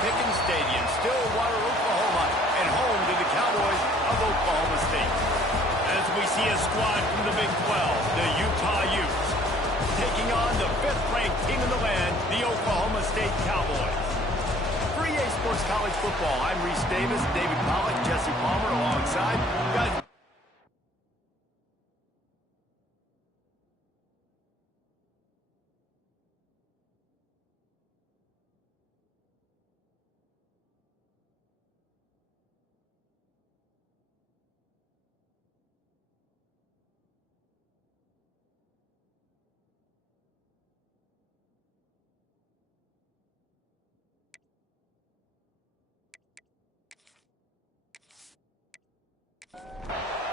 Pickens Stadium, Stillwater, Oklahoma, and home to the Cowboys of Oklahoma State. As we see a squad from the Big 12, the Utah Utes, taking on the 5th-ranked team in the land, the Oklahoma State Cowboys. For EA Sports College Football, I'm Reese Davis, David Pollack, Jesse Palmer alongside. Guys,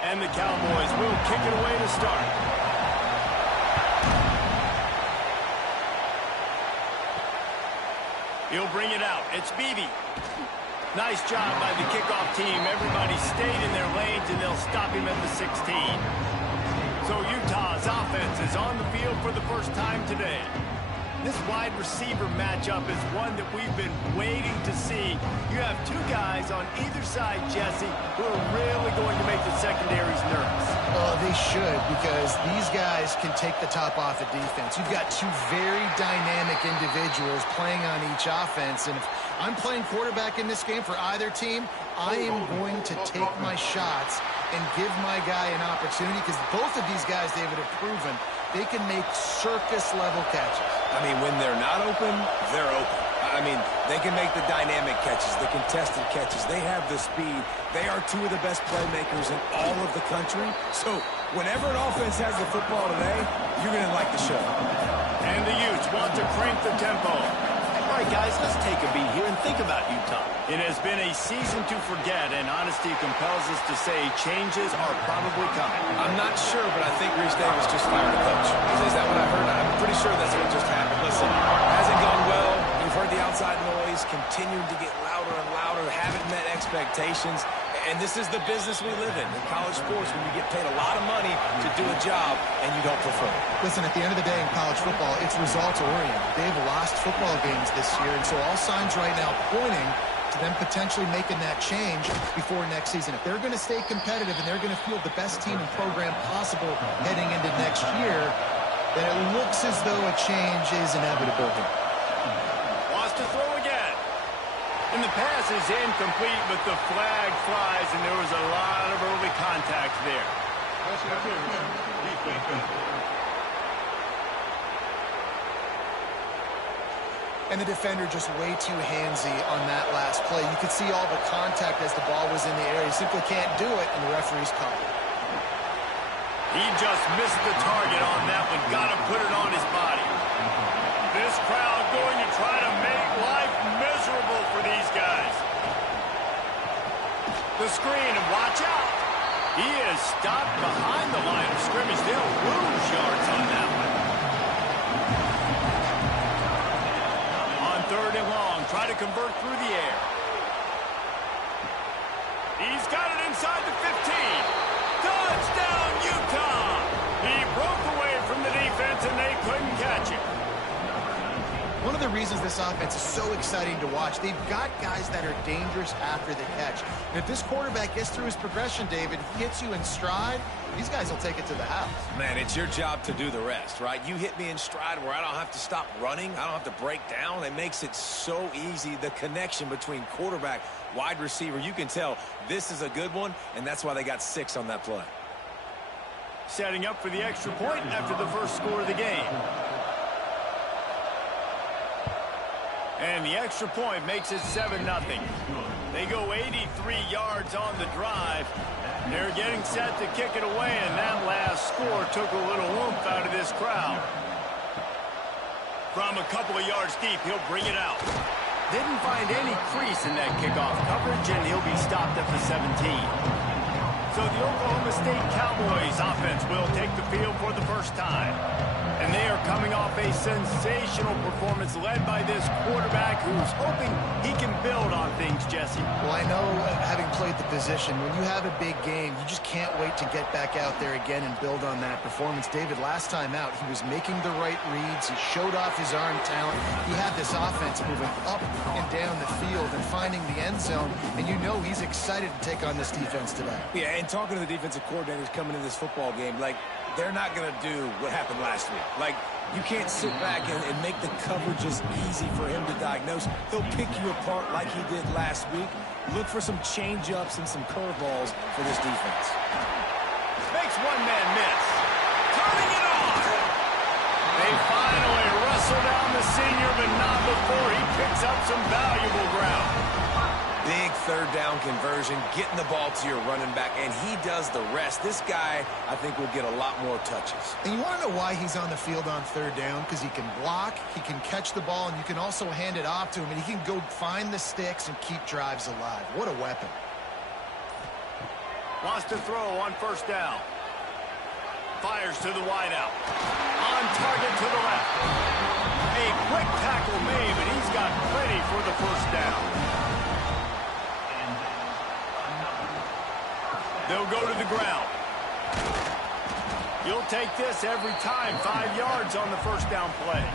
and the Cowboys will kick it away to start. He'll bring it out. It's Beebe. Nice job by the kickoff team. Everybody stayed in their lanes, and they'll stop him at the 16. So Utah's offense is on the field for the first time today. This wide receiver matchup is one that we've been waiting to see. You have two guys on either side, Jesse, who are really going to make the secondaries nervous. Oh, they should, because these guys can take the top off of defense. You've got two very dynamic individuals playing on each offense, and if I'm playing quarterback in this game for either team, I am going to take my shots and give my guy an opportunity, because both of these guys, David, have proven they can make circus-level catches. I mean, when they're not open, they're open. I mean, they can make the dynamic catches, the contested catches. They have the speed. They are two of the best playmakers in all of the country. So whenever an offense has the football today, you're going to like the show. And the Utes want to crank the tempo. All right, guys, let's take a beat here and think about Utah. It has been a season to forget, and honesty compels us to say changes are probably coming. I'm not sure, but I think Reese Davis just fired a coach. Is that what I heard? I'm pretty sure that's what just happened. Listen, hasn't gone well. You've heard the outside noise, continuing to get louder and louder, haven't met expectations. And this is the business we live in college sports, when you get paid a lot of money to do a job and you don't perform. Listen, at the end of the day in college football, it's results-oriented. They've lost football games this year, and so all signs right now pointing to them potentially making that change before next season. If they're going to stay competitive and they're going to field the best team and program possible heading into next year, then it looks as though a change is inevitable here. Wants to throw again. And the pass is incomplete, but the flag flies, and there was a lot of early contact there. And the defender just way too handsy on that last play. You could see all the contact as the ball was in the air. He simply can't do it, and the referee's called it. He just missed the target on that one. Got to put it on his body. This crowd going to try to make life miserable for these guys. The screen, and watch out. He is stopped behind the line of scrimmage. They'll lose yards on that one. On 3rd and long, try to convert through the air. He's got it inside the 15. Touchdown, Utah! He broke away from the defense, and they couldn't catch him. One of the reasons this offense is so exciting to watch, they've got guys that are dangerous after the catch. And if this quarterback gets through his progression, David, hits you in stride, these guys will take it to the house. Man, it's your job to do the rest, right? You hit me in stride where I don't have to stop running. I don't have to break down. It makes it so easy, the connection between quarterback, wide receiver. You can tell this is a good one, and that's why they got 6 on that play. Setting up for the extra point after the first score of the game. And the extra point makes it 7-0. They go 83 yards on the drive. They're getting set to kick it away, and that last score took a little oomph out of this crowd. From a couple of yards deep, he'll bring it out. Didn't find any crease in that kickoff coverage, and he'll be stopped at the 17. So the Oklahoma State Cowboys offense will take the field for the first time. And they are coming off a sensational performance led by this quarterback who's hoping he can build on things, Jesse. Well, I know, having played the position, when you have a big game, you just can't wait to get back out there again and build on that performance. David, last time out, he was making the right reads. He showed off his arm talent. He had this offense moving up and down the field and finding the end zone, and you know he's excited to take on this defense today. Yeah, and talking to the defensive coordinators coming into this football game, like, they're not going to do what happened last week. Like, you can't sit back and make the coverages easy for him to diagnose. He'll pick you apart like he did last week. Look for some change-ups and some curveballs for this defense. Makes one man miss. Turning it on. They finally wrestle down the senior, but not before he picks up some valuable ground. Big third down conversion, getting the ball to your running back, and he does the rest. This guy, I think, will get a lot more touches. And you want to know why he's on the field on third down? Because he can block, he can catch the ball, and you can also hand it off to him, and he can go find the sticks and keep drives alive. What a weapon. Wants to throw on first down. Fires to the wideout. On target to the left. A quick tackle made, but he's got plenty for the first down. They'll go to the ground. You'll take this every time. 5 yards on the first down play.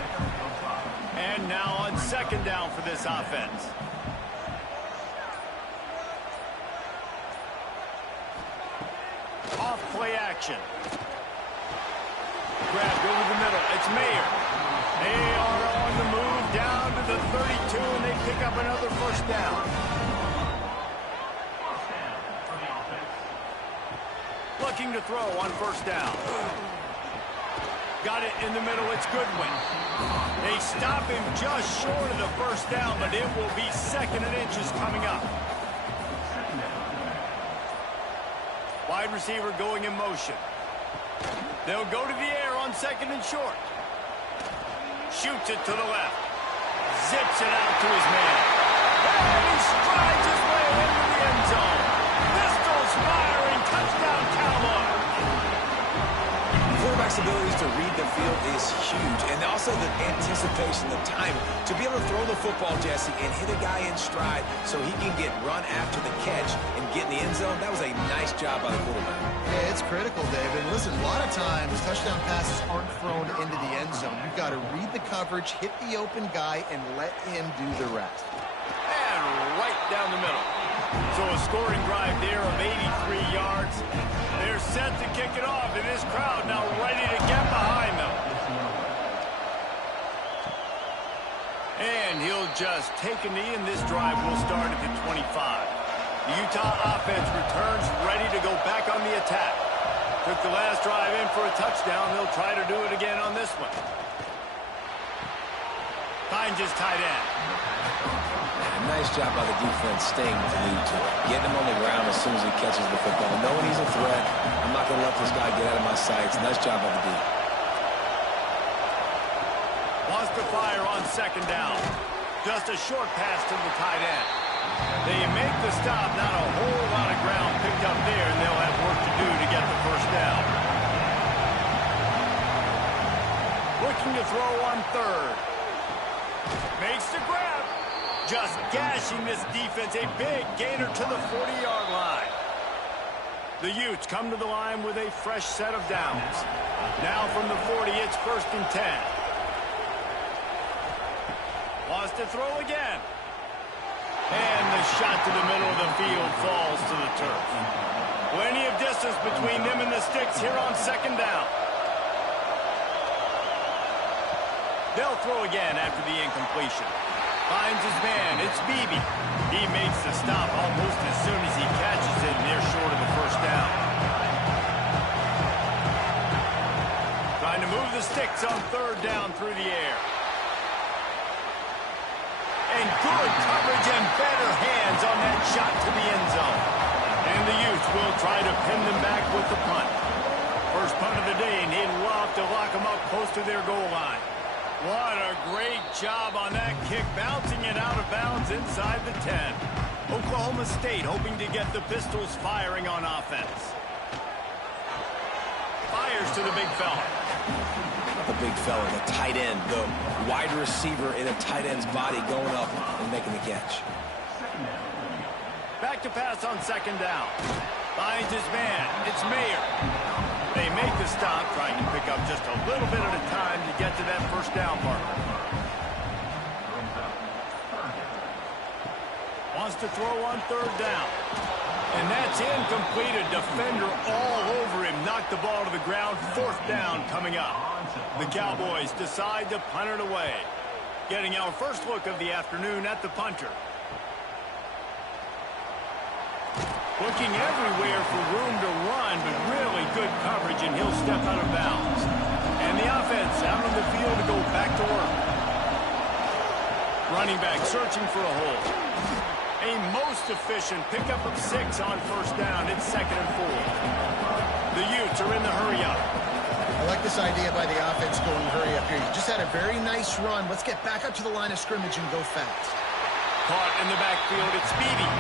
And now on second down for this offense. Off play action. Grabbed over the middle. It's Mayer. They are on the move down to the 32, and they pick up another first down. Looking to throw on first down. Got it in the middle. It's Goodwin. They stop him just short of the first down, but it will be second and inches coming up. Wide receiver going in motion. They'll go to the air on second and short. Shoots it to the left. Zips it out to his man. And he strides his way into the end zone. Pistols firing. Touchdown, Cowboys. Quarterback's abilities to read the field is huge, and also the anticipation, the time to be able to throw the football, Jesse, and hit a guy in stride so he can get run after the catch and get in the end zone. That was a nice job by the quarterback. Yeah, it's critical, David. Listen, a lot of times touchdown passes aren't thrown into the end zone. You've got to read the coverage, hit the open guy, and let him do the rest. And right down the middle. So a scoring drive there of 83 yards. They're set to kick it off, and this crowd now ready to get behind them. And he'll just take a knee, and this drive will start at the 25. The Utah offense returns ready to go back on the attack. Took the last drive in for a touchdown. They'll try to do it again on this one. Finds his tight end. Nice job by the defense staying glued to it. Getting him on the ground as soon as he catches the football. Knowing he's a threat, I'm not going to let this guy get out of my sights. Nice job by the D. Wants to fire on second down. Just a short pass to the tight end. They make the stop. Not a whole lot of ground picked up there, and they'll have work to do to get the first down. Looking to throw on third. Makes the grab. Just gashing this defense. A big gainer to the 40-yard line. The Utes come to the line with a fresh set of downs. Now from the 40, it's first and 10. Wants to throw again. And the shot to the middle of the field falls to the turf. Plenty of distance between them and the sticks here on second down. They'll throw again after the incompletion. Finds his man. It's Beebe. He makes the stop almost as soon as he catches it, and they're short of the first down. Trying to move the sticks on third down through the air. And good coverage and better hands on that shot to the end zone. And the Utes will try to pin them back with the punt. First punt of the day, and he'd love to lock them up close to their goal line. What a great job on that kick, bouncing it out of bounds inside the 10. Oklahoma State hoping to get the Pistols firing on offense. Fires to the big fella. the big fella, the tight end, the wide receiver in a tight end's body going up and making the catch. Back to pass on second down. Finds his man. It's Mayer. They make the stop, trying to pick up just a little bit at a time to get to that first down marker. Wants to throw on third down. And that's incomplete. A defender all over him. Knocked the ball to the ground. Fourth down coming up. The Cowboys decide to punt it away. Getting our first look of the afternoon at the punter. Looking everywhere for room to run, but really good coverage, and he'll step out of bounds. And the offense out on the field to go back to work. Running back searching for a hole. A most efficient pickup of 6 on first down. It's 2nd and 4. The Utes are in the hurry-up. I like this idea by the offense going hurry up here. You just had a very nice run. Let's get back up to the line of scrimmage and go fast. Caught in the backfield, it's Speedy.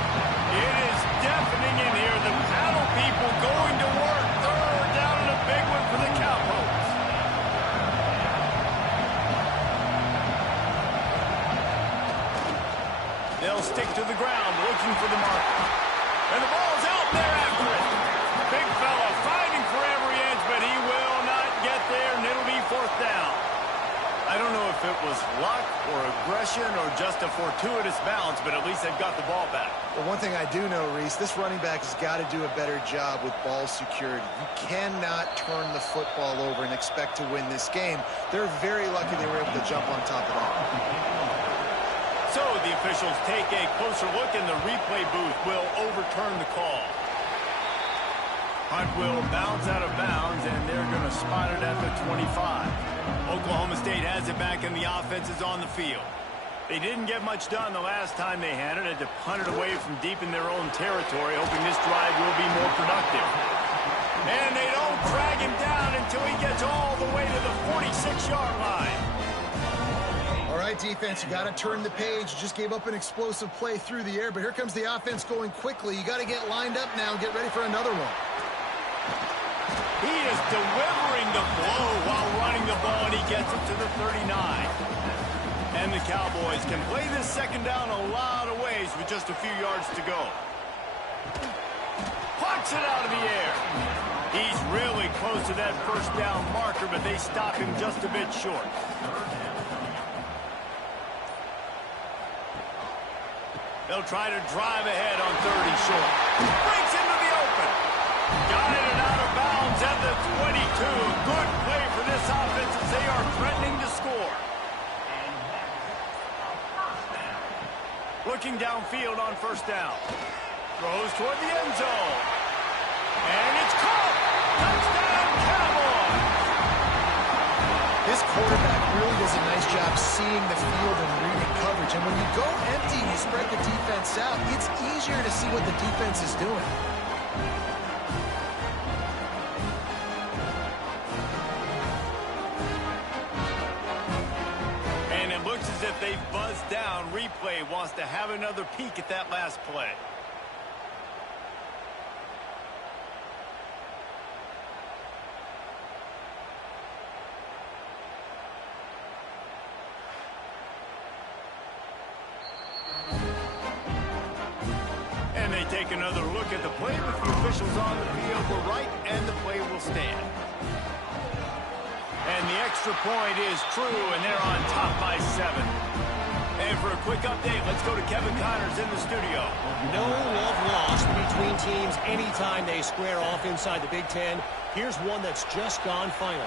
It is deafening in here. The paddle people going to work. Third down and a big one for the Cowboys. They'll stick to the ground, looking for the marker. And the ball's out there after it. Big fella fighting for every inch, but he will not get there, and it'll be 4th down. I don't know if it was luck or aggression or just a fortuitous bounce, but at least they've got the ball back. Well, one thing I do know, Reese, this running back has got to do a better job with ball security. You cannot turn the football over and expect to win this game. They're very lucky they were able to jump on top of that. So the officials take a closer look, and the replay booth will overturn the call. Punt will bounce out of bounds, and they're going to spot it at the 25. Oklahoma State has it back, and the offense is on the field. They didn't get much done the last time they had it, to punt it away from deep in their own territory, hoping this drive will be more productive. And they don't drag him down until he gets all the way to the 46-yard line. All right, defense, you got to turn the page. You just gave up an explosive play through the air, but here comes the offense going quickly. You got to get lined up now and get ready for another one. He is delivering the blow while running the ball, and he gets it to the 39. And the Cowboys can play this second down a lot of ways with just a few yards to go. Plucks it out of the air. He's really close to that first down marker, but they stop him just a bit short. They'll try to drive ahead on 3rd and short. Breaks into the open. Got it out of bounds at the 22. Good play for this offense as they are threatening to score. Looking downfield on first down. Throws toward the end zone. And it's caught. Touchdown, Cowboys. This quarterback really does a nice job seeing the field and reading coverage. And when you go empty and you spread the defense out, it's easier to see what the defense is doing. And it looks as if they've buzzed down. Replay wants to have another peek at that last play. And they take another look at the play with the officials on the field. We're right, and the play will stand. And the extra point is true, and they're on top by 7. And for a quick update, let's go to Kevin Connors in the studio. No love lost between teams anytime they square off inside the Big Ten. Here's one that's just gone final.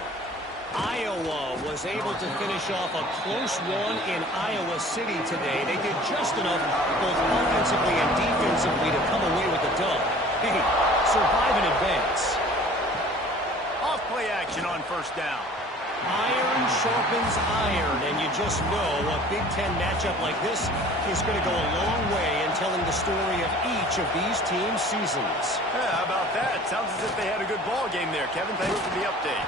Iowa was able to finish off a close one in Iowa City today. They did just enough both offensively and defensively to come away with the dub. Hey, survive and advance. Off play action on first down. Iron sharpens iron, and you just know a Big Ten matchup like this is going to go a long way in telling the story of each of these teams' seasons. Yeah, how about that? Sounds as if they had a good ball game there. Kevin, thanks for the update.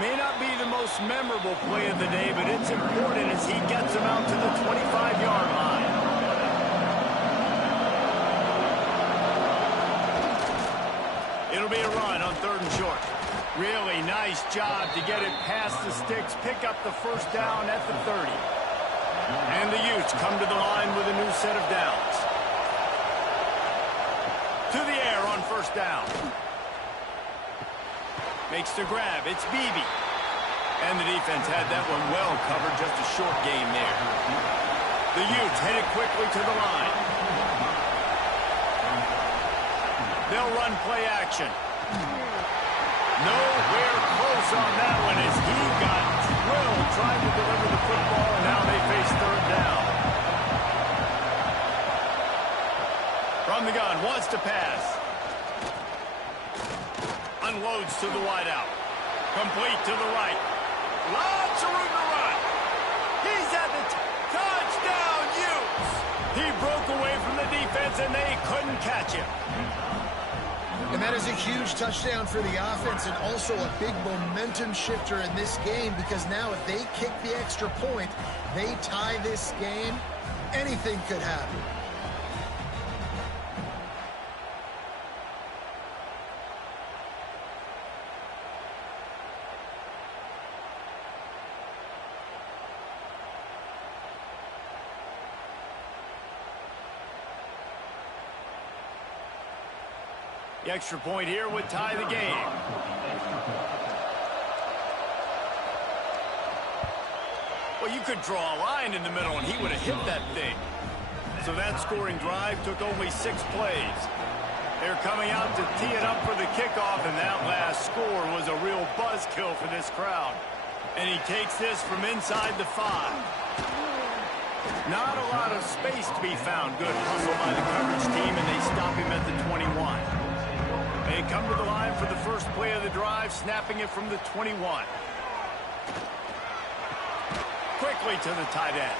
May not be the most memorable play of the day, but it's important as he gets them out to the 25-yard line. It'll be a run on 3rd and short. Really nice job to get it past the sticks, pick up the first down at the 30. And the Utes come to the line with a new set of downs. To the air on first down. Makes the grab. It's Beebe. And the defense had that one well covered. Just a short gain there. The Utes head it quickly to the line. They'll run play action. Nowhere close on that one as he got drilled trying to deliver the football, and now they face third down. From the gun, wants to pass. Unloads to the wideout. Complete to the right. Lots of room to run. He's at the touchdown, Utes. He broke away from the defense, and they couldn't catch him. And that is a huge touchdown for the offense and also a big momentum shifter in this game because now if they kick the extra point, they tie this game, anything could happen. The extra point here would tie the game. Well, you could draw a line in the middle, and he would have hit that thing. So that scoring drive took only 6 plays. They're coming out to tee it up for the kickoff, and that last score was a real buzzkill for this crowd. And he takes this from inside the 5. Not a lot of space to be found. Good hustle by the coverage team, and they stop him at the 21. They come to the line for the first play of the drive, snapping it from the 21. Quickly to the tight end.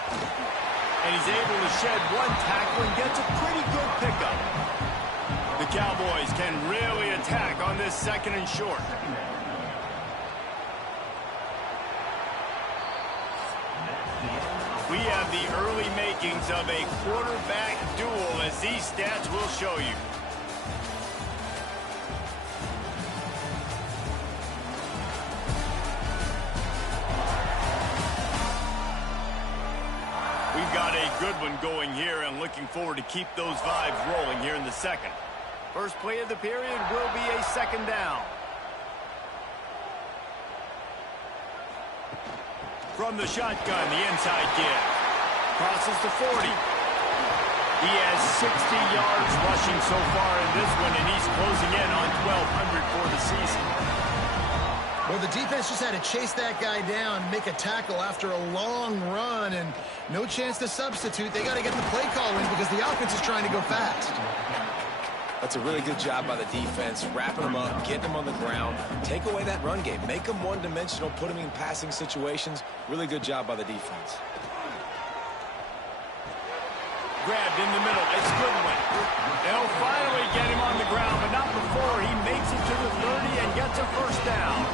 And he's able to shed one tackle and gets a pretty good pickup. The Cowboys can really attack on this second and short. We have the early makings of a quarterback duel, as these stats will show you. We've got a good one going here and looking forward to keep those vibes rolling here in the second. First play of the period will be a second down. From the shotgun, the inside give. Crosses the 40. He has 60 yards rushing so far in this one, and he's closing in on 1,200 for the season. Well, the defense just had to chase that guy down, make a tackle after a long run, and no chance to substitute. They got to get the play call in because the offense is trying to go fast. That's a really good job by the defense, wrapping them up, getting them on the ground, take away that run game, make them one-dimensional, put them in passing situations. Really good job by the defense. Grabbed in the middle. It's Goodwin. They'll finally get him on the ground, but not before he makes it to the 30 and gets a first down.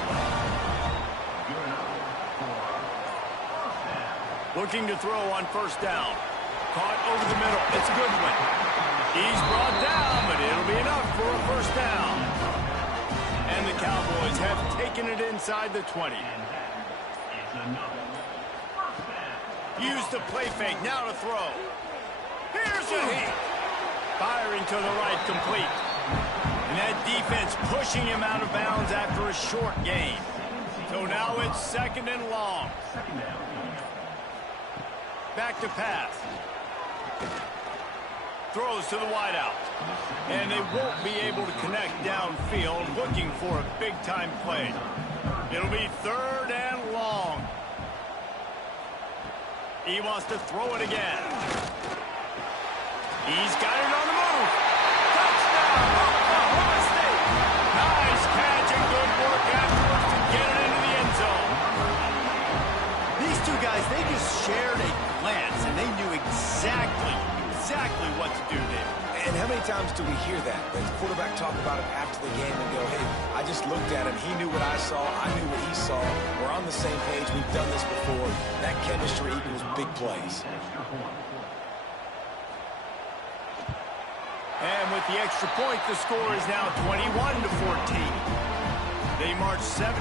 Looking to throw on first down. Caught over the middle. It's Goodwin. He's brought down, but it'll be enough for a first down. And the Cowboys have taken it inside the 20. Use the play fake. Now to throw. Here's a hit. Firing to the right, complete. And that defense pushing him out of bounds after a short gain. So now it's second and long. Back to pass. Throws to the wideout. And they won't be able to connect downfield, looking for a big-time play. It'll be third and long. He wants to throw it again. He's got it on the move. Touchdown, Oklahoma State. Nice catch and good work afterwards to get it into the end zone. These two guys, they just shared a glance, and they knew exactly what to do there. And how many times do we hear that? The quarterback talk about it after the game and go, hey, I just looked at him. He knew what I saw. I knew what he saw. We're on the same page. We've done this before. That chemistry equals big plays. And with the extra point, the score is now 21-14. They march 79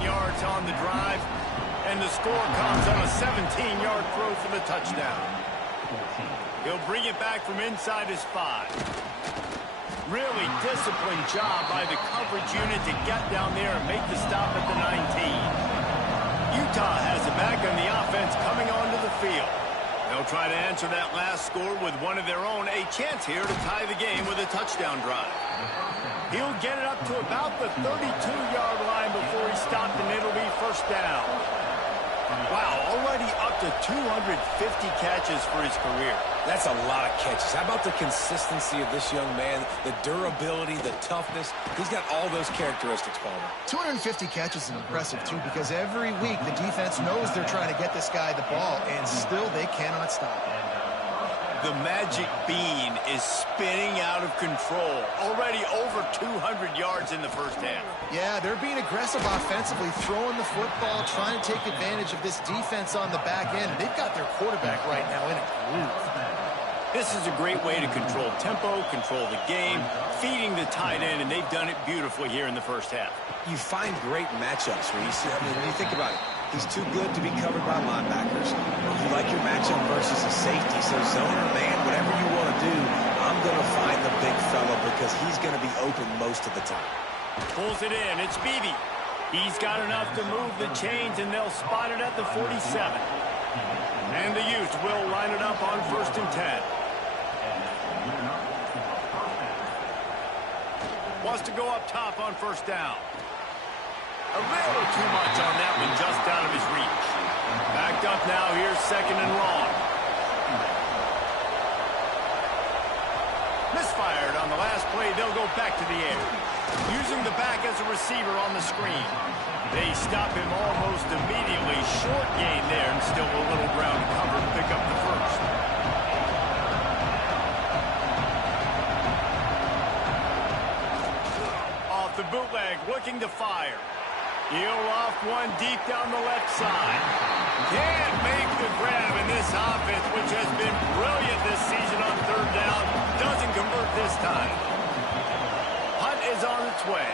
yards on the drive, and the score comes on a 17-yard throw for the touchdown. He'll bring it back from inside his 5. Really disciplined job by the coverage unit to get down there and make the stop at the 19. Utah has it back on the offense coming onto the field. They'll try to answer that last score with one of their own. A chance here to tie the game with a touchdown drive. He'll get it up to about the 32-yard line before he's stopped, and it'll be first down. Wow, already up to 250 catches for his career. That's a lot of catches. How about the consistency of this young man, the durability, the toughness? He's got all those characteristics, Palmer. 250 catches is impressive, too, because every week the defense knows they're trying to get this guy the ball, and still they cannot stop him. The magic bean is spinning out of control. Already over 200 yards in the first half. Yeah, they're being aggressive offensively, throwing the football, trying to take advantage of this defense on the back end. They've got their quarterback right now in a groove. This is a great way to control tempo, control the game, feeding the tight end, and they've done it beautifully here in the first half. You find great matchups where you see, when you think about it, he's too good to be covered by linebackers. You like your matchup versus a safety, so zone or man, whatever you want to do, I'm going to find the big fella because he's going to be open most of the time. Pulls it in. It's Beebe. He's got enough to move the chains, and they'll spot it at the 47. And the Utes will line it up on 1st and 10. Wants to go up top on 1st down. A little too much on that one, just out of his reach. Backed up now, here's 2nd and long. Misfired on the last play, they'll go back to the air. Using the back as a receiver on the screen. They stop him almost immediately. Short gain there, and still a little ground cover to pick up the 1st. Off the bootleg, looking to fire. He'll off one deep down the left side. Can't make the grab in this offense, which has been brilliant this season on 3rd down. Doesn't convert this time. Hunt is on its way.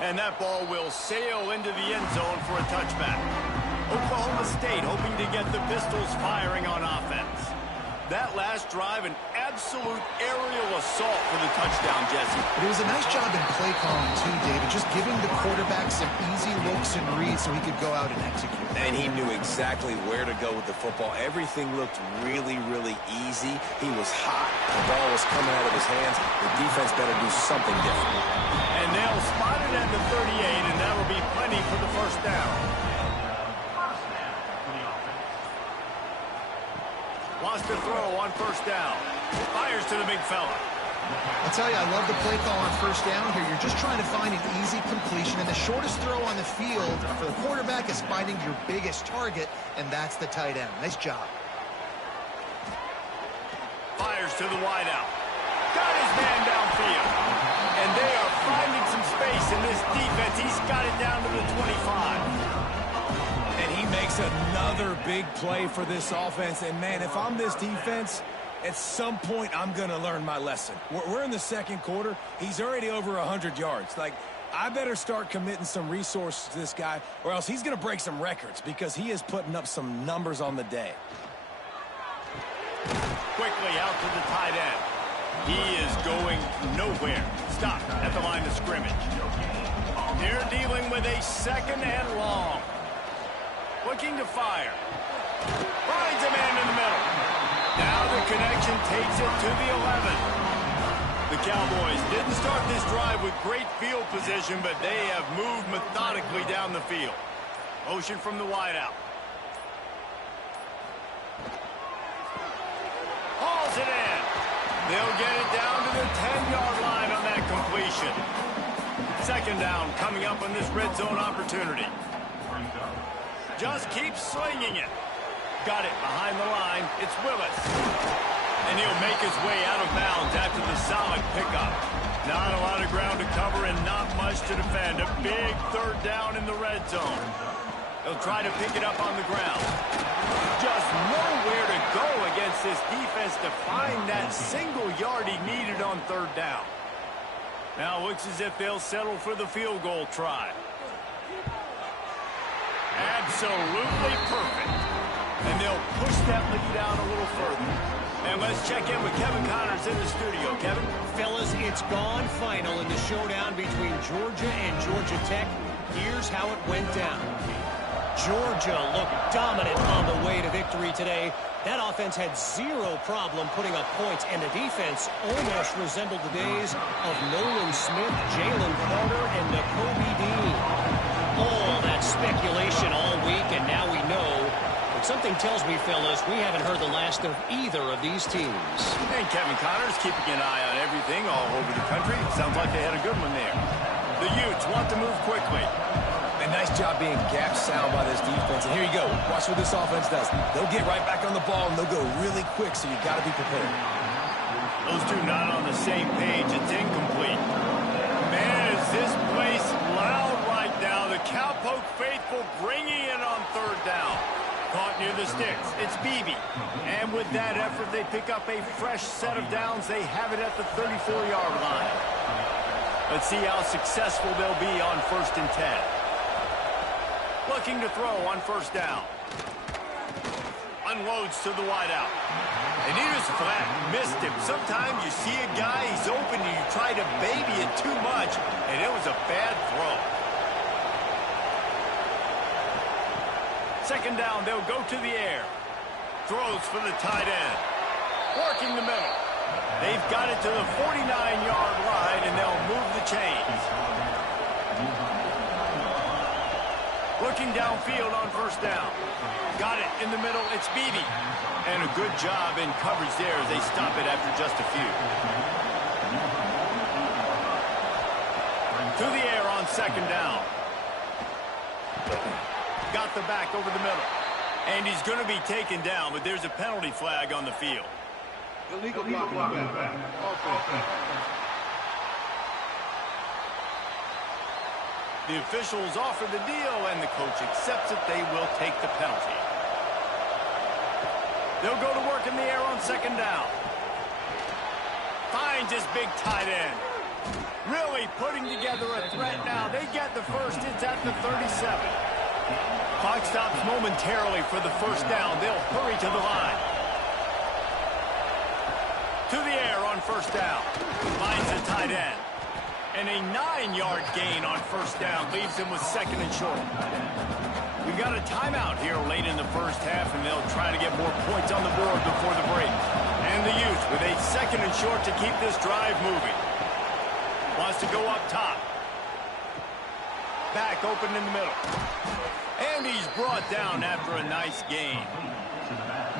And that ball will sail into the end zone for a touchback. Oklahoma State hoping to get the Pistols firing on offense. That last drive, an absolute aerial assault for the touchdown, Jesse. But it was a nice job in play calling, too, David. Just giving the quarterback some easy looks and reads so he could go out and execute. And he knew exactly where to go with the football. Everything looked really, really easy. He was hot. The ball was coming out of his hands. The defense better do something different. And they'll spot it at the 38, and that'll be plenty for the 1st down. Wants to throw on 1st down. Fires to the big fella. I'll tell you, I love the play call on 1st down here. You're just trying to find an easy completion, and the shortest throw on the field for the quarterback is finding your biggest target, and that's the tight end. Nice job. Fires to the wideout. Got his man downfield. And they are finding some space in this defense. He's got it down to the 25. And he makes another big play for this offense. And, man, if I'm this defense, at some point I'm going to learn my lesson. We're in the 2nd quarter. He's already over 100 yards. Like, I better start committing some resources to this guy, or else he's going to break some records because he is putting up some numbers on the day. Quickly out to the tight end. He is going nowhere. Stop at the line of scrimmage. They're dealing with a 2nd and long. Looking to fire. Finds a man in the middle. Now the connection takes it to the 11. The Cowboys didn't start this drive with great field position, but they have moved methodically down the field. Motion from the wideout. Hauls it in. They'll get it down to the 10-yard line on that completion. 2nd down coming up on this red zone opportunity. Just keep slinging it. Got it behind the line. It's Willis. And he'll make his way out of bounds after the solid pickup. Not a lot of ground to cover and not much to defend. A big 3rd down in the red zone. They'll try to pick it up on the ground. Just nowhere to go against this defense to find that single yard he needed on 3rd down. Now looks as if they'll settle for the field goal try. Absolutely perfect. And they'll push that lead out a little further. And let's check in with Kevin Connors in the studio. Kevin? Fellas, it's gone final in the showdown between Georgia and Georgia Tech. Here's how it went down. Georgia looked dominant on the way to victory today. That offense had zero problem putting up points, and the defense almost resembled the days of Nolan Smith, Jalen Carter, and Nakobe Dean. All that speculation all week, and now we know. But something tells me, fellas, we haven't heard the last of either of these teams. And Kevin Connors keeping an eye on everything all over the country. Sounds like they had a good one there. The Utes want to move quickly. And nice job being gap sound by this defense. And here you go. Watch what this offense does. They'll get right back on the ball, and they'll go really quick, so you got to be prepared. Those two not on the same page. It's incomplete. Man, is this place loud right now. The Cowpoke faithful bringing it on third down. Caught near the sticks. It's Beebe. And with that effort, they pick up a fresh set of downs. They have it at the 34-yard line. Let's see how successful they'll be on 1st and 10. Looking to throw on 1st down. Unloads to the wideout. And he was flat. Missed him. Sometimes you see a guy, he's open, and you try to baby it too much, and it was a bad throw. 2nd down, they'll go to the air. Throws for the tight end. Working the middle. They've got it to the 49-yard line, and they'll move the chains. Looking downfield on 1st down. Got it in the middle. It's Beebe. And a good job in coverage there as they stop it after just a few. To the air on 2nd down. Got the back over the middle. And he's going to be taken down, but there's a penalty flag on the field. Illegal block. The officials offer the deal, and the coach accepts it. They will take the penalty. They'll go to work in the air on 2nd down. Finds his big tight end. Really putting together a threat now. They get the first. It's at the 37. Clock stops momentarily for the 1st down. They'll hurry to the line. To the air on 1st down. Finds the tight end. And a 9-yard gain on 1st down leaves him with 2nd and short. We've got a timeout here late in the 1st half, and they'll try to get more points on the board before the break. And the Utes with a 2nd and short to keep this drive moving. Wants to go up top. Back open in the middle. And he's brought down after a nice gain.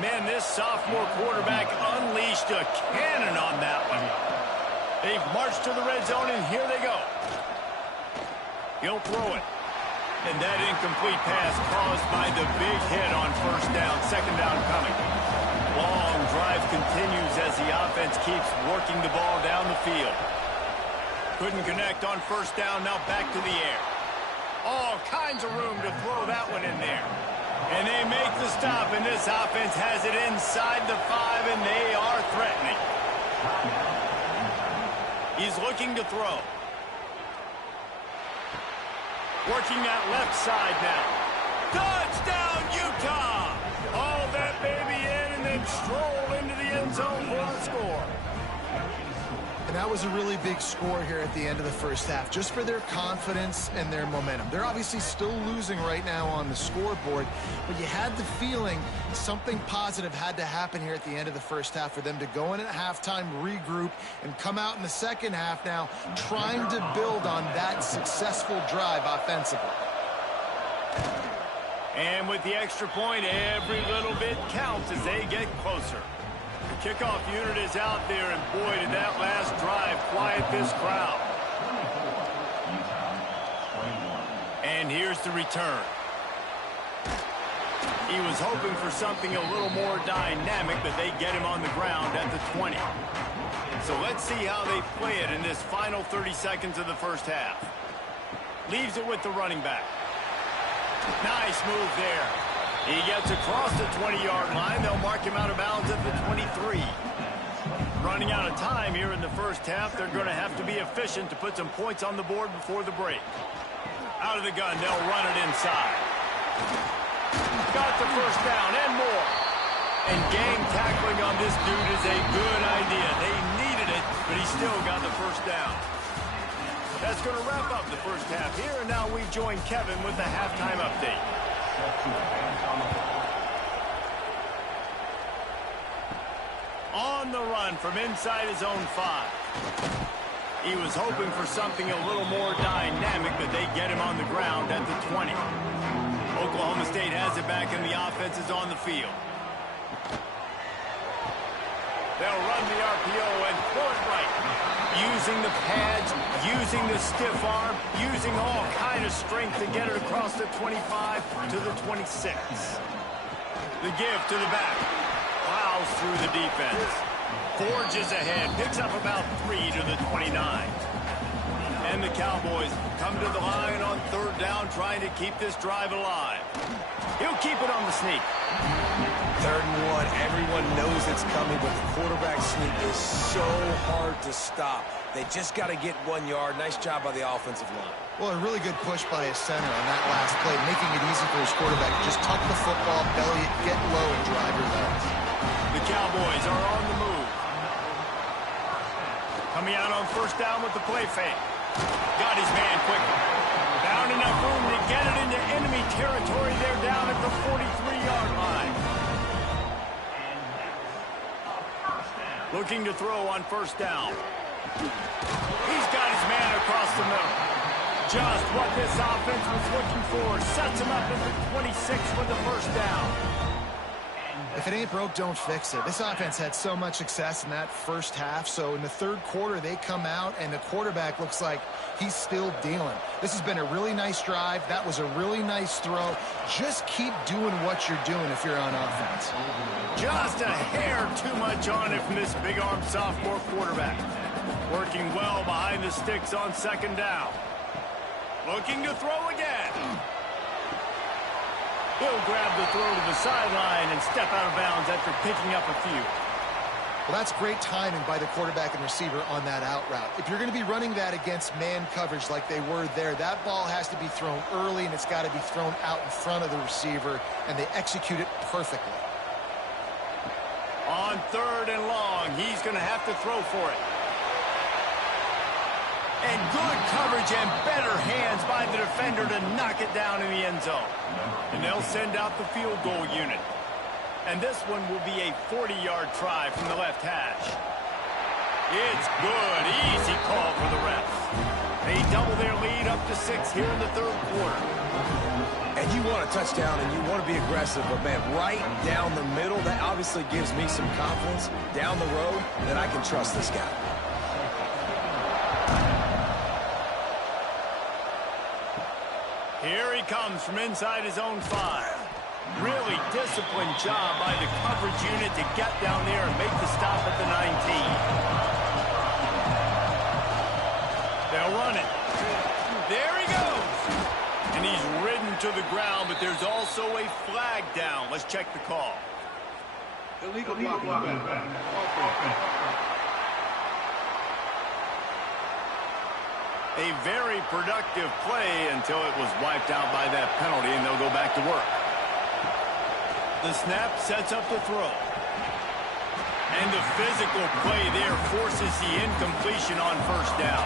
Man, this sophomore quarterback unleashed a cannon on that one. They've marched to the red zone, and here they go. He'll throw it. And that incomplete pass caused by the big hit on 1st down. 2nd down coming. Long drive continues as the offense keeps working the ball down the field. Couldn't connect on 1st down. Now back to the air. All kinds of room to throw that one in there. And they make the stop, and this offense has it inside the 5, and they are threatening. He's looking to throw. Working that left side now. Touchdown, Utah! Haul that baby in and then stroll into the end zone for the score. And that was a really big score here at the end of the 1st half, just for their confidence and their momentum. They're obviously still losing right now on the scoreboard, but you had the feeling something positive had to happen here at the end of the 1st half for them to go in at halftime, regroup, and come out in the 2nd half now trying to build on that successful drive offensively. And with the extra point, every little bit counts as they get closer. The kickoff unit is out there, and boy, did that last drive quiet this crowd. And here's the return. He was hoping for something a little more dynamic, but they get him on the ground at the 20. So let's see how they play it in this final 30 seconds of the 1st half. Leaves it with the running back. Nice move there. He gets across the 20-yard line. They'll mark him out of bounds at the 23. Running out of time here in the first half. They're going to have to be efficient to put some points on the board before the break. Out of the gun, they'll run it inside. Got the first down and more. And gang tackling on this dude is a good idea. They needed it, but he still got the first down. That's going to wrap up the first half here, and now we join Kevin with the halftime update. On the run from inside his own 5. He was hoping for something a little more dynamic, but they get him on the ground at the 20. Oklahoma State has it back, and the offense is on the field. They'll run the RPO and throw it right. Using the pads, using the stiff arm, using all kind of strength to get it across the 25 to the 26. The give to the back. Plows through the defense. Forges ahead. Picks up about 3 to the 29. And the Cowboys come to the line on third down, trying to keep this drive alive. He'll keep it on the sneak. 3rd and 1. Everyone knows it's coming, but the quarterback sneak is so hard to stop. They just got to get 1 yard. Nice job by the offensive line. Well, a really good push by his center on that last play, making it easy for his quarterback to just tuck the football, belly it, get low, and drive your legs. The Cowboys are on the move. Coming out on first down with the play fake. Got his man quickly. Found enough room to get it into enemy territory. They're down at the 43-yard line. Looking to throw on first down. He's got his man across the middle. Just what this offense was looking for. Sets him up at the 26 for the first down. If it ain't broke, don't fix it. This offense had so much success in that first half, so in the third quarter, they come out, and the quarterback looks like he's still dealing. This has been a really nice drive. That was a really nice throw. Just keep doing what you're doing if you're on offense. Just a hair too much on it from this big-arm sophomore quarterback. Working well behind the sticks on second down. Looking to throw again. He'll grab the throw to the sideline and step out of bounds after picking up a few. Well, that's great timing by the quarterback and receiver on that out route. If you're going to be running that against man coverage like they were there, that ball has to be thrown early, and it's got to be thrown out in front of the receiver, and they execute it perfectly. On 3rd and long, he's going to have to throw for it. And good coverage and better hands by the defender to knock it down in the end zone. And they'll send out the field goal unit. And this one will be a 40-yard try from the left hash. It's good. Easy call for the refs. They double their lead up to 6 here in the third quarter. And you want a touchdown, and you want to be aggressive, but, man, right down the middle, that obviously gives me some confidence down the road that I can trust this guy. Here he comes from inside his own 5. Really disciplined job by the coverage unit to get down there and make the stop at the 19. They'll run it. There he goes. And he's ridden to the ground, but there's also a flag down. Let's check the call. Illegal blocking. A very productive play until it was wiped out by that penalty, and they'll go back to work. The snap sets up the throw. And the physical play there forces the incompletion on first down.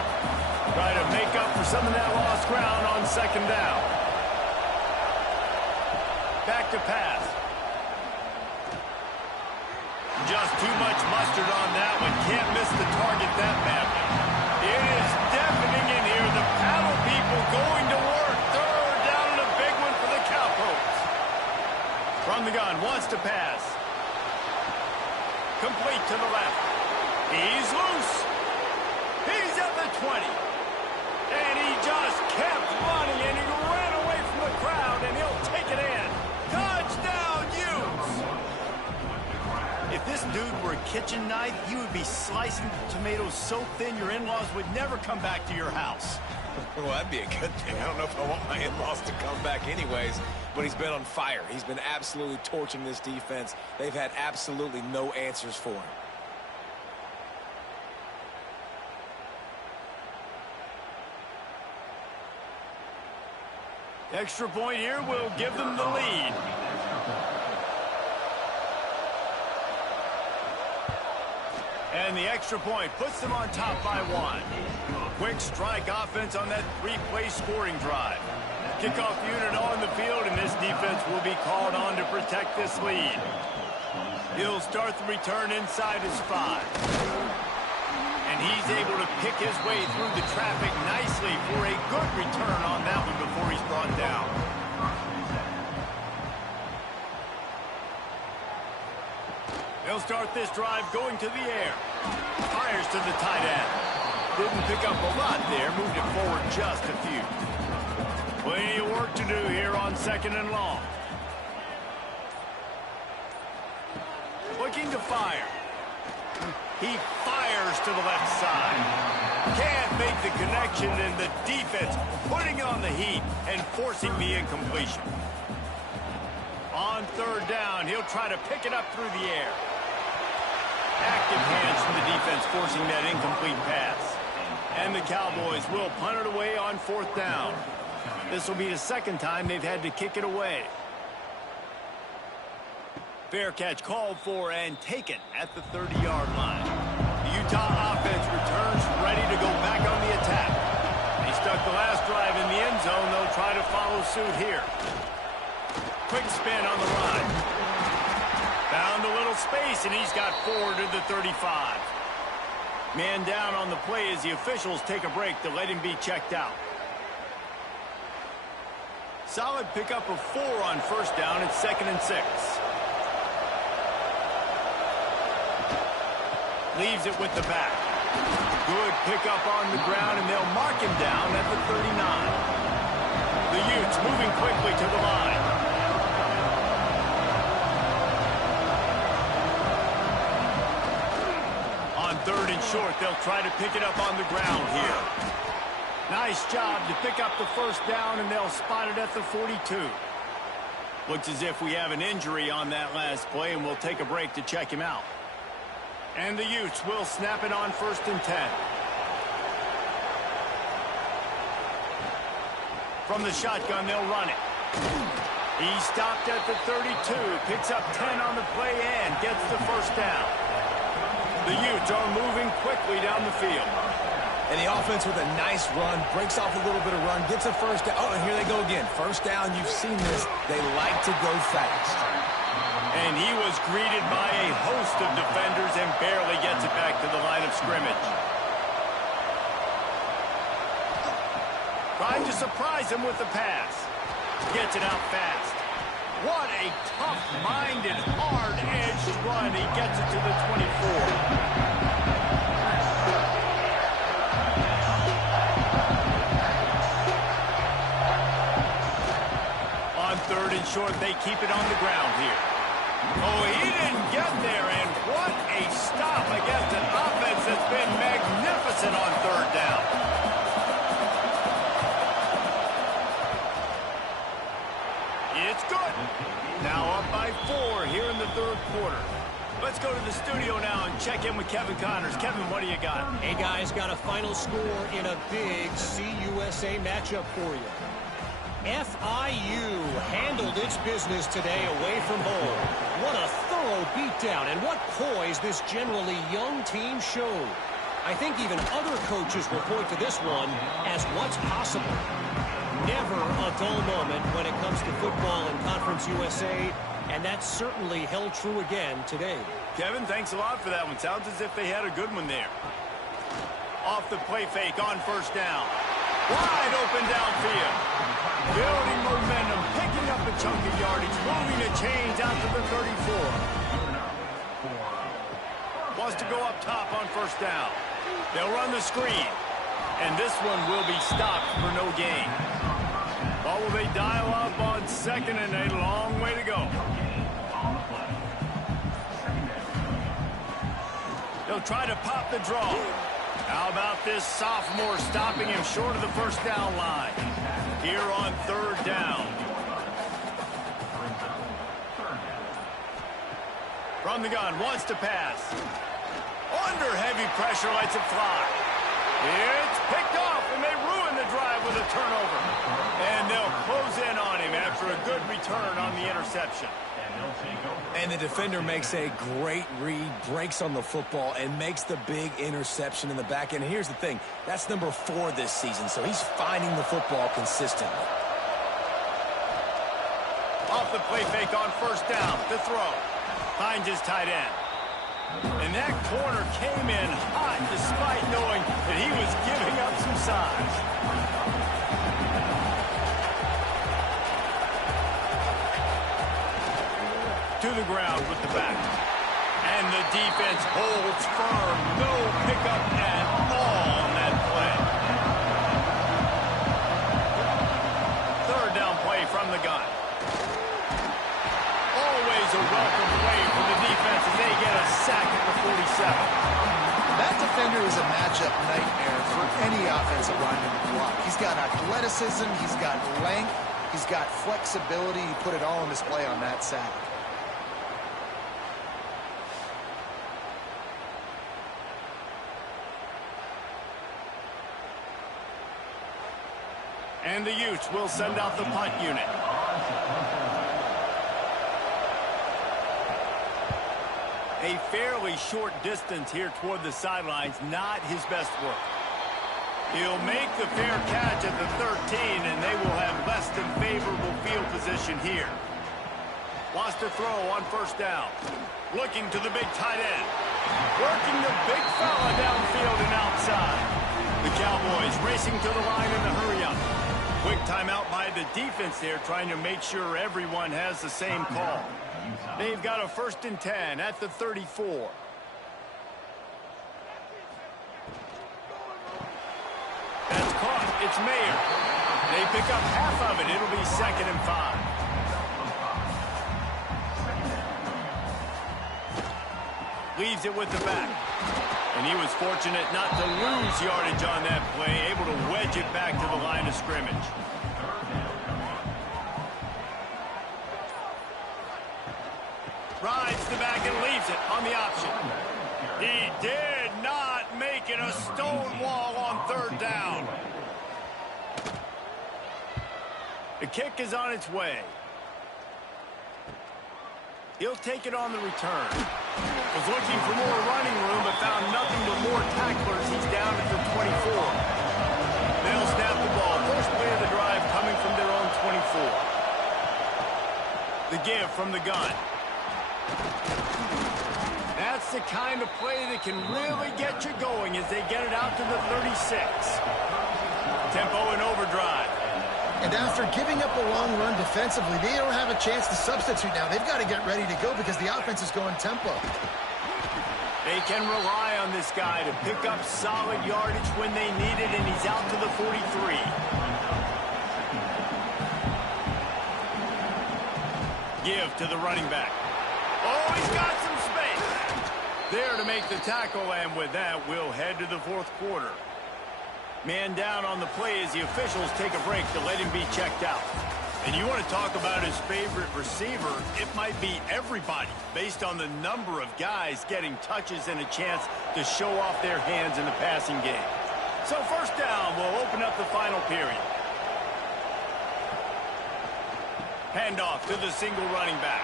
Try to make up for some of that lost ground on second down. Back to pass. Just too much mustard on that one. Can't miss the target that badly. It is deafening in here. The paddle people going to work. Third down and a big one for the Cowpokes. From the gun, wants to pass. Complete to the left. He's loose. He's at the 20. And he just kept running, and he ran away from the crowd, and he'll take it in. Touchdown, Utes! If this dude were a kitchen knife, he would be slicing tomatoes so thin your in-laws would never come back to your house. Well, that'd be a good thing. I don't know if I want my in-laws to come back anyways, but he's been on fire. He's been absolutely torching this defense. They've had absolutely no answers for him. Extra point here will give them the lead. And the extra point puts them on top by 1. Quick strike offense on that 3-play scoring drive. Kickoff unit on the field, and this defense will be called on to protect this lead. He'll start the return inside his 5. And he's able to pick his way through the traffic nicely for a good return on that one before he's brought down. They'll start this drive going to the air. Fires to the tight end. Didn't pick up a lot there, moved it forward just a few. Plenty of work to do here on 2nd and long. Looking to fire. He fires to the left side. Can't make the connection, and the defense putting on the heat and forcing the incompletion. On 3rd down, he'll try to pick it up through the air. Active hands from the defense forcing that incomplete pass. And the Cowboys will punt it away on 4th down. This will be the 2nd time they've had to kick it away. Fair catch called for and taken at the 30-yard line. The Utah offense returns ready to go back on the attack. They stuck the last drive in the end zone. They'll try to follow suit here. Quick spin on the run. Found a little space, and he's got 4 to the 35. Man down on the play as the officials take a break to let him be checked out. Solid pickup of 4 on 1st down. It's 2nd and 6. Leaves it with the back. Good pickup on the ground, and they'll mark him down at the 39. The Utes moving quickly to the line. On 3rd and short, they'll try to pick it up on the ground here. Nice job to pick up the 1st down, and they'll spot it at the 42. Looks as if we have an injury on that last play, and we'll take a break to check him out. And the Utes will snap it on 1st and 10. From the shotgun, they'll run it. He stopped at the 32, picks up 10 on the play, and gets the 1st down. The Utes are moving quickly down the field. And the offense with a nice run, breaks off a little bit of run, gets a 1st down. Oh, and here they go again. 1st down, you've seen this. They like to go fast. And he was greeted by a host of defenders and barely gets it back to the line of scrimmage. Trying to surprise him with the pass. Gets it out fast. What a tough-minded, hard-edged run. He gets it to the 24. On 3rd and short, they keep it on the ground here. Oh, he didn't get there, and what a stop against an offense that's been magnificent on 3rd down. It's good. Now up by 4 here in the 3rd quarter. Let's go to the studio now and check in with Kevin Connors. Kevin, what do you got? Hey, guys, got a final score in a big CUSA matchup for you. FIU handled its business today away from home. What a thorough beatdown, and what poise this generally young team showed. I think even other coaches will point to this one as what's possible. Never a dull moment when it comes to football in Conference USA, and that certainly held true again today. Kevin, thanks a lot for that one. Sounds as if they had a good one there. Off the play fake on 1st down. Wide open downfield. Building momentum, picking up a chunk of yardage, moving the chains out to the 34. Wants to go up top on 1st down. They'll run the screen, and this one will be stopped for no gain. Or will they dial up on 2nd and a long way to go? They'll try to pop the draw. How about this sophomore stopping him short of the 1st down line? Here on 3rd down. From the gun, wants to pass. Under heavy pressure, lets it fly. It's picked off, and they ruin the drive with a turnover. And they'll close in on him after a good return on the interception. And the defender makes a great read, breaks on the football, and makes the big interception in the back end. And here's the thing, that's number 4 this season, so he's finding the football consistently. Off the play fake on first down, to throw. Finds his tight end. And that corner came in hot despite knowing that he was giving up some size. To the ground with the back. And the defense holds firm. No pickup at all on that play. Third down play from the gun. Always a welcome play for the defense as they get a sack at the 47. That defender is a matchup nightmare for any offensive lineman to block. He's got athleticism, he's got length, he's got flexibility. He put it all on display on that sack. And the Utes will send out the punt unit. A fairly short distance here toward the sidelines, not his best work. He'll make the fair catch at the 13, and they will have less than favorable field position here. Wants to throw on first down. Looking to the big tight end. Working the big fella downfield and outside. The Cowboys racing to the line in the hurry-up. Quick timeout by the defense there, trying to make sure everyone has the same call. They've got a 1st and 10 at the 34. That's caught. It's Mayer. They pick up half of it. It'll be 2nd and 5. Leaves it with the back. And he was fortunate not to lose yardage on that play, able to wedge it back to the line of scrimmage. Rides the back and leaves it on the option. He did not make it a stone wall on 3rd down. The kick is on its way. He'll take it on the return. Was looking for more running room, but found nothing but more tacklers. He's down at the 24. They'll snap the ball. First play of the drive coming from their own 24. The give from the gun. That's the kind of play that can really get you going as they get it out to the 36. Tempo and overdrive. And after giving up a long run defensively, they don't have a chance to substitute now. They've got to get ready to go because the offense is going tempo. They can rely on this guy to pick up solid yardage when they need it, and he's out to the 43. Give to the running back. Oh, he's got some space. There to make the tackle, and with that, we'll head to the 4th quarter. Man down on the play as the officials take a break to let him be checked out. And you want to talk about his favorite receiver, it might be everybody, based on the number of guys getting touches and a chance to show off their hands in the passing game. So 1st down will open up the final period. Handoff to the single running back.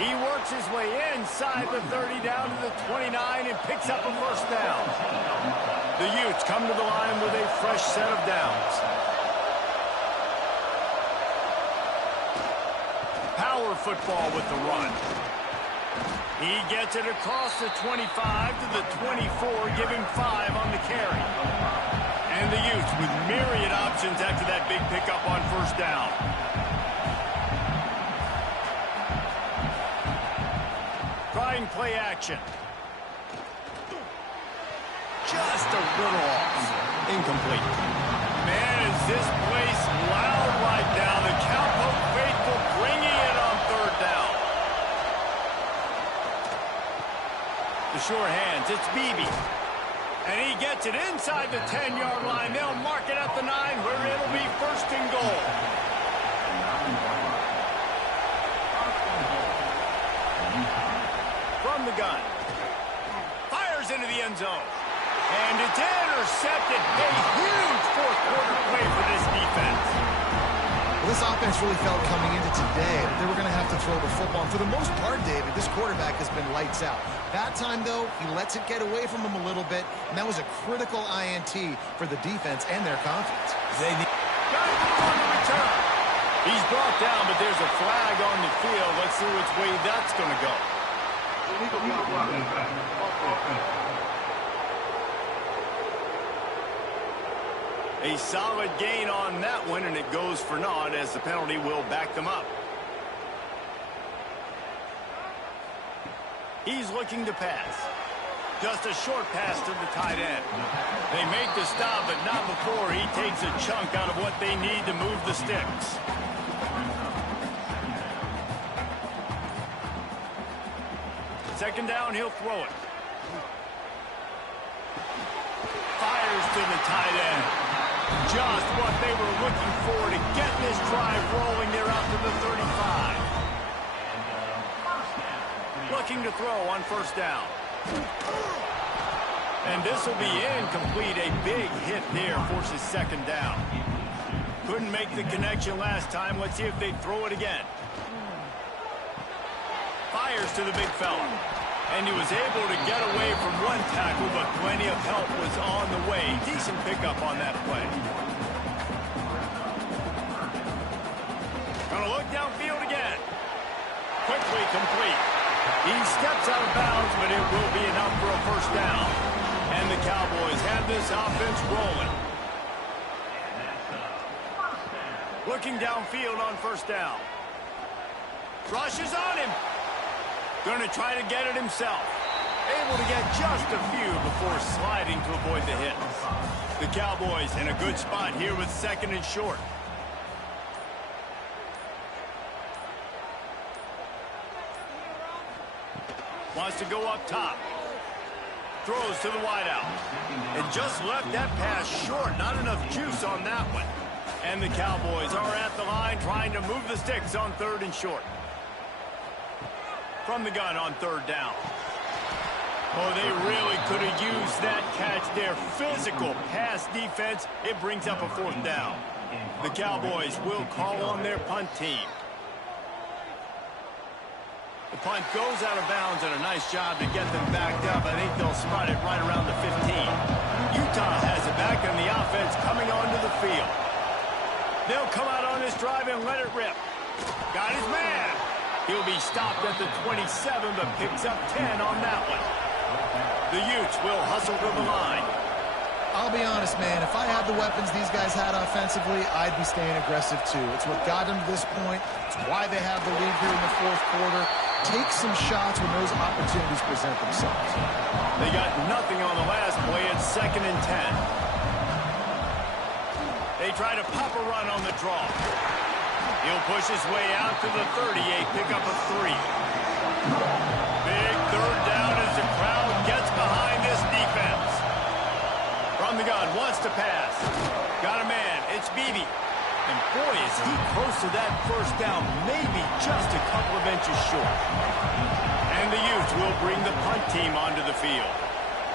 He works his way inside the 30 down to the 29 and picks up a 1st down. The Utes come to the line with a fresh set of downs. Power football with the run. He gets it across the 25 to the 24, giving 5 on the carry. And the Utes with myriad options after that big pickup on 1st down. Trying play action. Just a little off. Incomplete. Man, is this place loud right now. The Cowpoke faithful bringing it on 3rd down. The sure hands, it's Beebe. And he gets it inside the 10-yard line. They'll mark it at the 9 where it'll be 1st and goal. From the gun. Fires into the end zone. And it's intercepted. A huge fourth quarter play for this defense. Well, this offense really felt coming into today that they were going to have to throw the football. And for the most part, David, this quarterback has been lights out. That time, though, he lets it get away from him a little bit, and that was a critical INT for the defense and their confidence. Got it on the return. He's brought down, but there's a flag on the field. Let's see which way that's going to go. Illegal blocking back. A solid gain on that one, and it goes for naught as the penalty will back them up. He's looking to pass. Just a short pass to the tight end. They make the stop, but not before he takes a chunk out of what they need to move the sticks. Second down, he'll throw it. Fires to the tight end. Just what they were looking for to get this drive rolling. They're out to the 35. Looking to throw on first down. And this will be incomplete. A big hit there forces second down. Couldn't make the connection last time. Let's see if they throw it again. Fires to the big fella. And he was able to get away from one tackle, but plenty of help was on the way. Decent pickup on that play. Gonna look downfield again. Quickly complete. He steps out of bounds, but it will be enough for a first down. And the Cowboys have this offense rolling. Looking downfield on first down. Rushes on him. Going to try to get it himself. Able to get just a few before sliding to avoid the hits. The Cowboys in a good spot here with second and short. Wants to go up top. Throws to the wideout. And just left that pass short. Not enough juice on that one. And the Cowboys are at the line trying to move the sticks on third and short. From the gun on third down. Oh, they really could have used that catch there. Physical pass defense. It brings up a fourth down. The Cowboys will call on their punt team. The punt goes out of bounds, and a nice job to get them backed up. I think they'll spot it right around the 15. Utah has it back, and the offense coming onto the field. They'll come out on this drive and let it rip. Got his man. He'll be stopped at the 27, but picks up 10 on that one. The Utes will hustle to the line. I'll be honest, man. If I had the weapons these guys had offensively, I'd be staying aggressive too. It's what got them to this point. It's why they have the lead here in the fourth quarter. Take some shots when those opportunities present themselves. They got nothing on the last play. It's second and 10. They try to pop a run on the draw. He'll push his way out to the 38, pick up a 3. Big third down as the crowd gets behind this defense. From the gun, wants to pass. Got a man, it's Weezy. And boy, is he close to that first down, maybe just a couple of inches short. And the Utes will bring the punt team onto the field.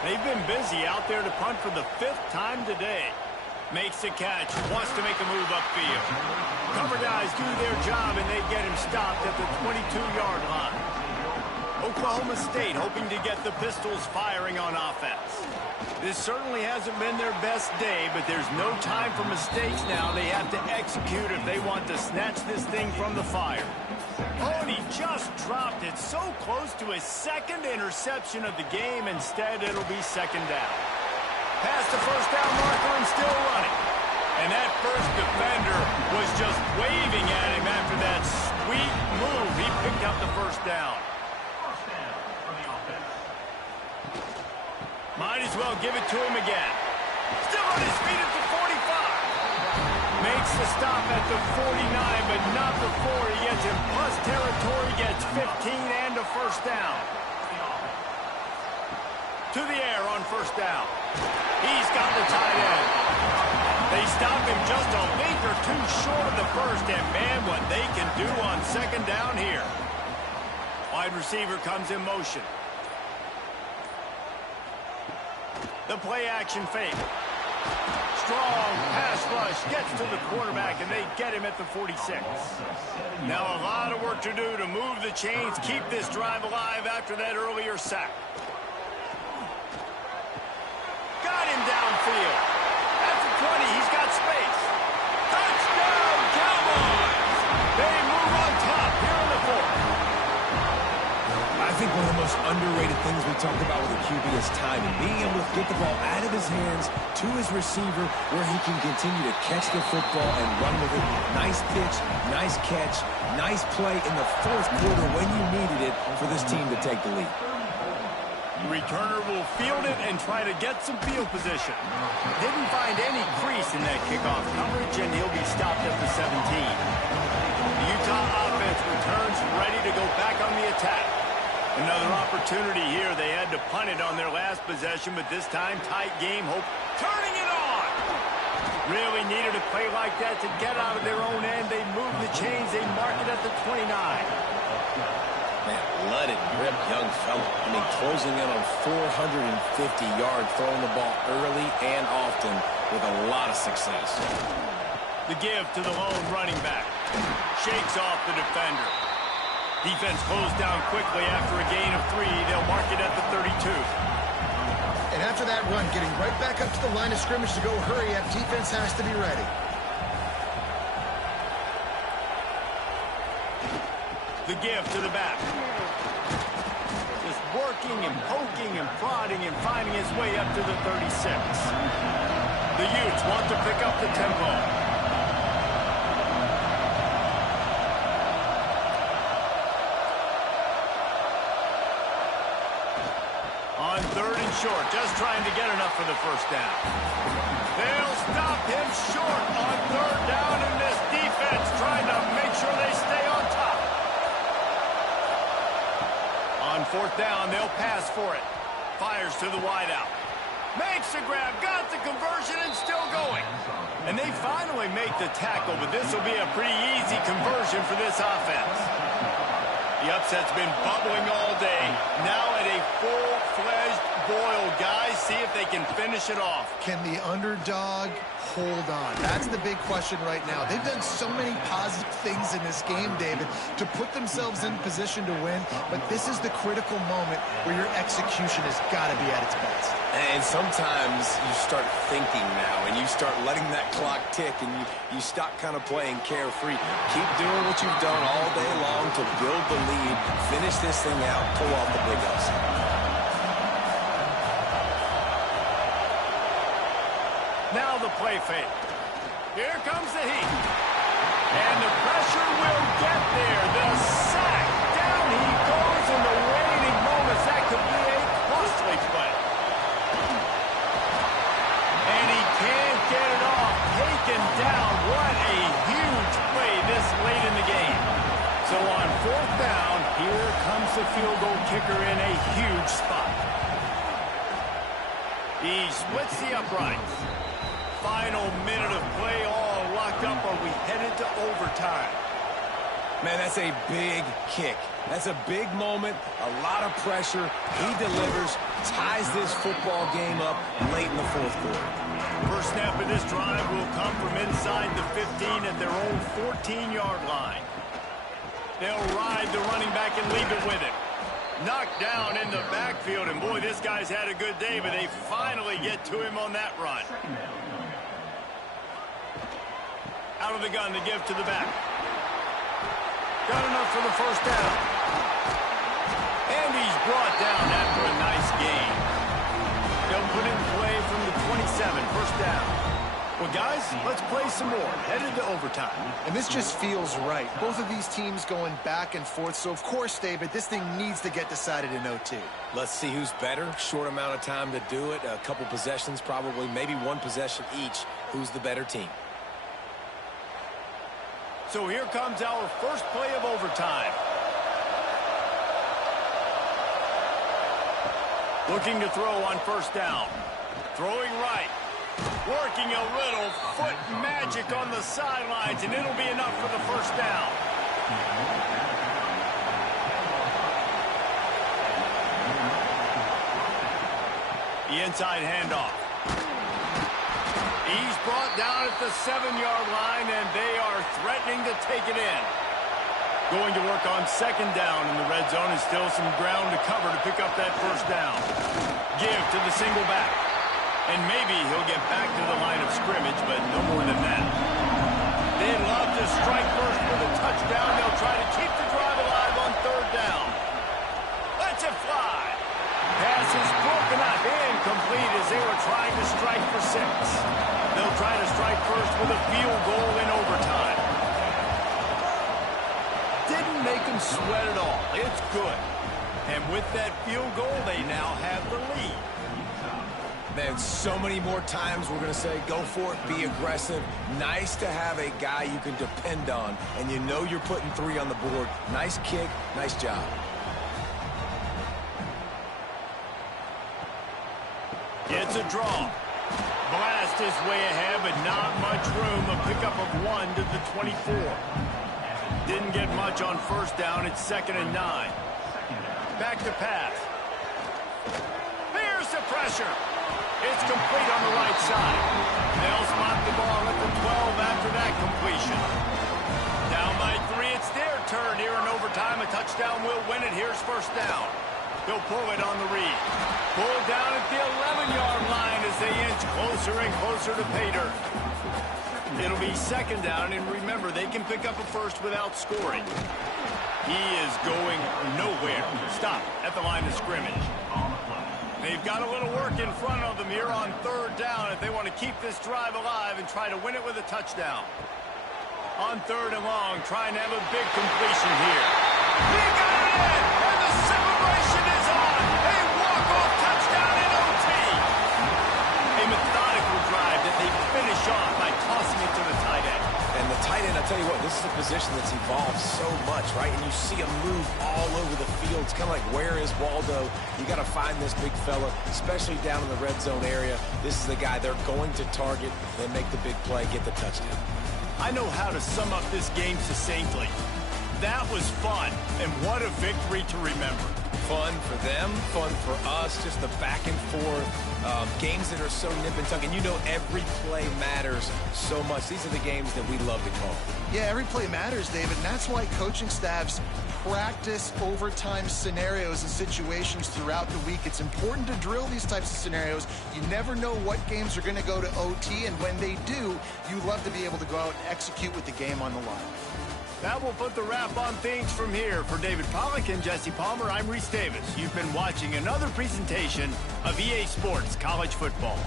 They've been busy out there to punt for the 5th time today. Makes the catch, wants to make a move upfield. Cover guys do their job, and they get him stopped at the 22-yard line. Oklahoma State hoping to get the Pistols firing on offense. This certainly hasn't been their best day, but there's no time for mistakes now. They have to execute if they want to snatch this thing from the fire. Oh, and he just dropped it so close to his second interception of the game. Instead, it'll be second down. Past the first down marker and still running. And that first defender was just waving at him after that sweet move. He picked up the first down. Might as well give it to him again. Still on his feet at the 45. Makes the stop at the 49, but not before he gets in plus territory, gets 15 and a first down. To the air on first down. He's got the tight end. They stop him just a link or two short of the first, and man, what they can do on second down here. Wide receiver comes in motion. The play action fake. Strong pass rush gets to the quarterback, and they get him at the 46. Now a lot of work to do to move the chains, keep this drive alive after that earlier sack. Got him downfield. At the 20, he's got space. Touchdown, Cowboys! They move on top here in the fourth. I think one of the most underrated things we talk about with a QB is timing. Being able to get the ball out of his hands to his receiver where he can continue to catch the football and run with it. Nice pitch, nice catch, nice play in the fourth quarter when you needed it for this team to take the lead. Returner will field it and try to get some field position. Didn't find any crease in that kickoff coverage, and he'll be stopped at the 17. The Utah offense returns ready to go back on the attack. Another opportunity here. They had to punt it on their last possession, but this time tight game. Hope turning it on. Really needed a play like that to get out of their own end. They move the chains. They mark it at the 29. Man, let it rip, young fella. I mean, closing in on 450 yards, throwing the ball early and often with a lot of success. The give to the lone running back. Shakes off the defender. Defense closed down quickly after a gain of 3. They'll mark it at the 32. And after that run, getting right back up to the line of scrimmage to go hurry up, defense has to be ready. The give to the back. Just working and poking and prodding and finding his way up to the 36. The Utes want to pick up the tempo. On 3rd and short, just trying to get enough for the first down. They'll stop him short on 3rd down, and this defense trying to make sure they stay on top. On 4th down, they'll pass for it. Fires to the wideout. Makes the grab, got the conversion, and still going. And they finally make the tackle, but this will be a pretty easy conversion for this offense. The upset's been bubbling all day. Now at a full-fledged boil. Guys, see if they can finish it off. Can the underdog hold on? That's the big question right now. They've done so many positive things in this game, David, to put themselves in position to win, but this is the critical moment where your execution has got to be at its best. And sometimes you start thinking now, and you start letting that clock tick, and you stop kind of playing carefree. Keep doing what you've done all day long to build the lead, finish this thing out, pull off the big upset. Now the play fake. Here comes the heat. And the pressure will get there. The sack. Down he goes in the waning moments. That could be a costly play. And he can't get it off. Taken down. What a huge play this late in the game. So on 4th down, here comes the field goal kicker in a huge spot. He splits the uprights. Final minute of play, all locked up. Are we headed to overtime? Man, that's a big kick. That's a big moment, a lot of pressure. He delivers, ties this football game up late in the 4th quarter. First snap of this drive will come from inside the 15 at their own 14-yard line. They'll ride the running back and leave it with him. Knocked down in the backfield, and boy, this guy's had a good day, but they finally get to him on that run. Out of the gun to give to the back. Got enough for the first down. And he's brought down after a nice gain. They'll put in play from the 27, first down. Well, guys, let's play some more. Headed to overtime. And this just feels right. Both of these teams going back and forth. So, of course, David, this thing needs to get decided in OT. Let's see who's better. Short amount of time to do it. A couple possessions, probably, maybe one possession each. Who's the better team? So here comes our first play of overtime. Looking to throw on first down. Throwing right. Working a little foot magic on the sidelines, and it'll be enough for the first down. The inside handoff. He's brought down at the 7-yard line, and they are threatening to take it in. Going to work on second down in the red zone, and still some ground to cover to pick up that first down. Give to the single back. And maybe he'll get back to the line of scrimmage, but no more than that. They'd love to strike first with a touchdown. They'll try to keep the drive alive on third down. Let's it fly. Pass is broken up, incomplete as they were trying to strike for 6. They'll try to strike first with a field goal in overtime. Didn't make them sweat at all. It's good. And with that field goal, they now have the lead. Man, so many more times we're going to say, go for it, be aggressive. Nice to have a guy you can depend on, and you know you're putting 3 on the board. Nice kick, nice job. It's a draw. Blast is way ahead, but not much room. A pickup of 1 to the 24. Didn't get much on first down. It's 2nd and 9. Back to pass. Here's the pressure. It's complete on the right side. They'll spot the ball at the 12 after that completion. Down by 3. It's their turn here in overtime. A touchdown will win it. Here's first down. They'll pull it on the read. Pull down at the 11-yard line as they inch closer and closer to pay dirt. It'll be 2nd down, and remember, they can pick up a first without scoring. He is going nowhere. Stop at the line of scrimmage. They've got a little work in front of them here on third down if they want to keep this drive alive and try to win it with a touchdown. On 3rd and long, trying to have a big completion here. He got it in, and the celebration is on. A walk-off touchdown in OT. A methodical drive that they finish off by tossing it to the tight end. And the tight end, I'll tell you what, this is a position that's evolved so much, right? And you see him move all over the field. It's kind of like, where is Waldo? You got to find this big fella, especially down in the red zone area. This is the guy they're going to target, then make the big play, get the touchdown. I know how to sum up this game succinctly. That was fun, and what a victory to remember. Fun for them, fun for us, just the back and forth, games that are so nip and tuck, and you know every play matters so much. These are the games that we love to call. Yeah, every play matters, David, and that's why coaching staffs practice overtime scenarios and situations throughout the week. It's important to drill these types of scenarios. You never know what games are going to go to OT, and when they do, you love to be able to go out and execute with the game on the line. That will put the wrap on things from here. For David Pollack and Jesse Palmer, I'm Reese Davis. You've been watching another presentation of EA Sports College Football.